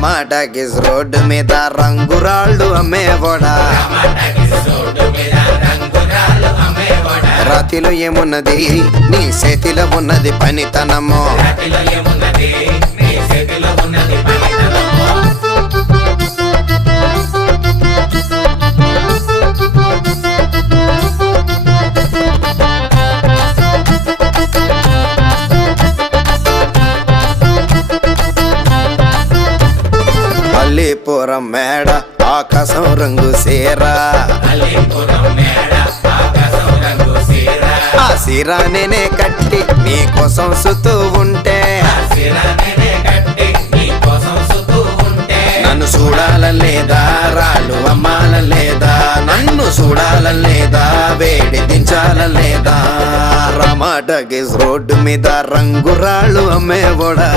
టమాటాకిస్ road మీద రంగురాళ్ళు అమ్మేవాడా రాతిలో ఏమున్నది నీ చేతిలో ఉన్నది పనితనము అల్లీపురం మేడ ఆకాశం రంగు సీరా ఆ సీరా నేనే కట్టి నీకోసం సుతూ ఉంటే నన్ను చూడాలలేదా రాళ్ళు అమ్మాలలేదా నన్ను చూడాలలేదా వేడి దించాలలేదా టమాటాకిస్ రోడ్డు మీద రంగురాళ్ళు అమ్మేవాడా